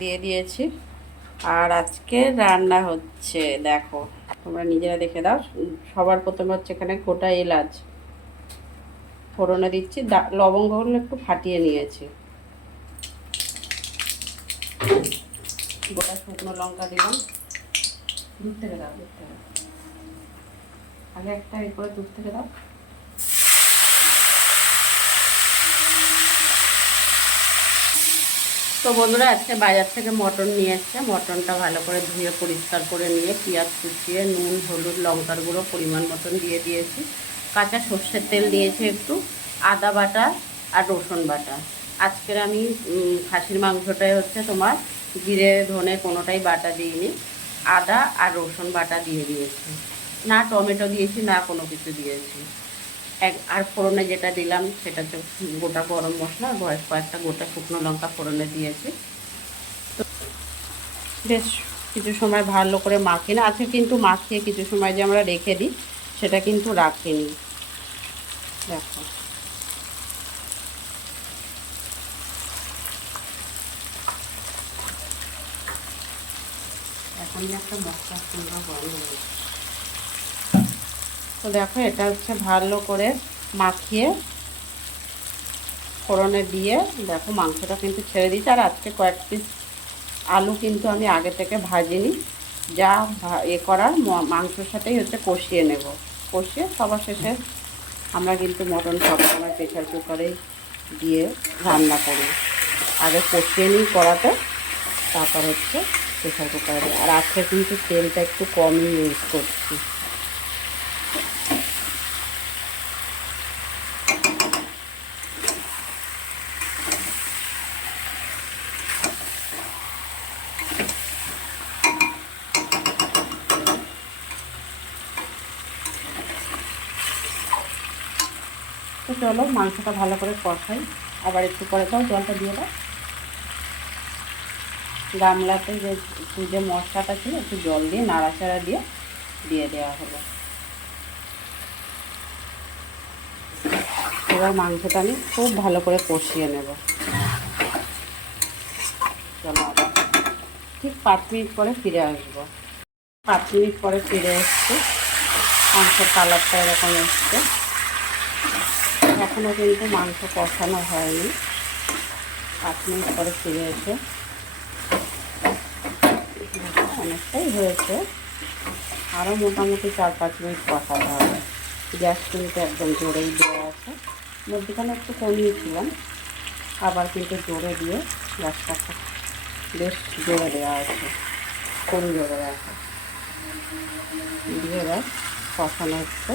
দিয়ে দিয়েছি। আর আজকে রান্না হচ্ছে, দেখো তোমরা নিজেরা দেখে দাও। সবার প্রথমে হচ্ছে এখানে গোটা এলাচ ফোড়নে দিচ্ছি, লবঙ্গগুলো একটু ফাটিয়ে নিয়েছি, গোটা শুকনো লঙ্কা দিলাম। দুধ থেকে দাও, দুধ থেকে আগে একটা এই করে দুধ থেকে দাও। তো বন্ধুরা, আজকে বাজার থেকে মটন নিয়ে এসছে। মটনটা ভালো করে ধুয়ে পরিষ্কার করে নিয়ে পেঁয়াজ কুচিয়ে নুন হলুদ লঙ্কার গুঁড়ো পরিমাণ মতন দিয়ে দিয়েছি। কাঁচা সর্ষের তেল দিয়েছি একটু, আদা বাটা আর রসুন বাটা। আজকের আমি খাসির মাংসটাই হচ্ছে তোমার জিরে ধনে কোনোটাই বাটা দিইনি, আদা আর রসুন বাটা দিয়ে দিয়েছি, না টমেটো দিয়েছি না কোনো কিছু দিয়েছি। আর ফোড়নে যেটা দিলাম সেটা হচ্ছে গোটা গরম মশলা, কয়েকটা গোটা শুকনো লঙ্কা ফোড়নে দিয়েছি। তো বেশ কিছু সময় ভালো করে মাখিয়ে না আছে, কিন্তু মাখিয়ে কিছু সময় যে আমরা রেখে দিই সেটা কিন্তু রাখিনি। দেখো এখন একটা মশলা সুন্দর গরম হয়েছে। তো দেখো এটা হচ্ছে ভালো করে মাখিয়ে ফোড়নে দিয়ে দেখো মাংসটা কিন্তু ছেড়ে দিচ্ছে। আর আজকে কয়েক পিস আলু কিন্তু আমি আগে থেকে ভাজিনি, যা করার মাংসর সাথেই হচ্ছে কষিয়ে নেব। কষিয়ে সবার শেষে আমরা কিন্তু মটন সবসময় প্রেশার কুকারে দিয়ে রান্না করি, আগে কষিয়ে নিই কড়াতে, তারপর হচ্ছে প্রেশার কুকারে। আর আজকে কিন্তু তেলটা একটু কমই ইউজ করছি। তো চলো মাংসটা ভালো করে কষাই, আবার একটু পরে দাও, জলটা দিয়ে দাও। গামলাতে যে মশলাটা ছিল একটু জল দিয়ে নাড়াচাড়া দিয়ে দেওয়া হলো। এবার মাংসটা আমি খুব ভালো করে কষিয়ে নেব। চলো আবার ঠিক 5 মিনিট পরে ফিরে আসবো। 5 মিনিট পরে ফিরে এসছি, মাংসের কালারটা এরকম এসছে। এখনও কিন্তু মাংস কষানো হয়নি। 5 মিনিট পরে ফিরে এসে অনেকটাই হয়েছে, আরও মোটামুটি 4-5 মিনিট কষাতে হবে। গ্যাস কিন্তু একদম জোরেই দেওয়া আছে, মধ্যখানে একটু কমিয়েছিলাম, আবার কিন্তু জোরে দিয়ে গ্যাসটা বেশ জোরে দেওয়া আছে, কোন জোরে আছে দিয়ে এবার কষানো হচ্ছে।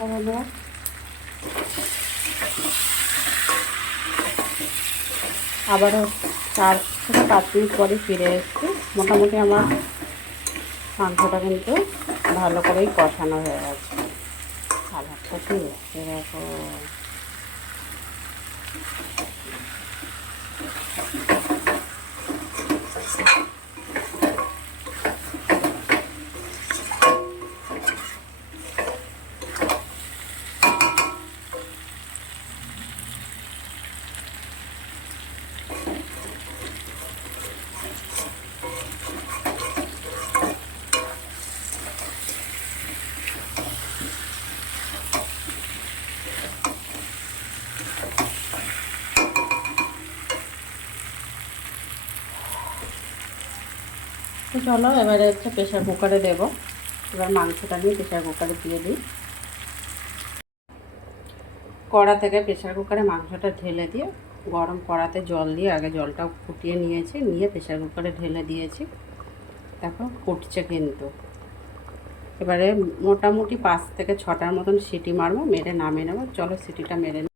বন্ধুরা আবারও 4-5 মিনিট পরে ফিরে এসেছি। মোটামুটি আমার মাংসটা কিন্তু ভালো করেই কষানো হয়ে গেছে। কালারটা কি এরকম তো চলো এবারে হচ্ছে প্রেশার কুকারে দেবো। এবার মাংসটা নিয়ে প্রেশার কুকারে দিয়ে দিই। কড়া থেকে প্রেশার কুকারে মাংসটা ঢেলে দিয়ে গরম কড়াতে জল দিয়ে আগে জলটা ফুটিয়ে নিয়েছি, নিয়ে প্রেশার কুকারে ঢেলে দিয়েছি। দেখো ফুটছে কিন্তু। এবারে মোটামুটি 5 থেকে 6টার মতন সিটি মারবো, মেরে নামিয়ে নেবো। চলো সিটিটা মেরে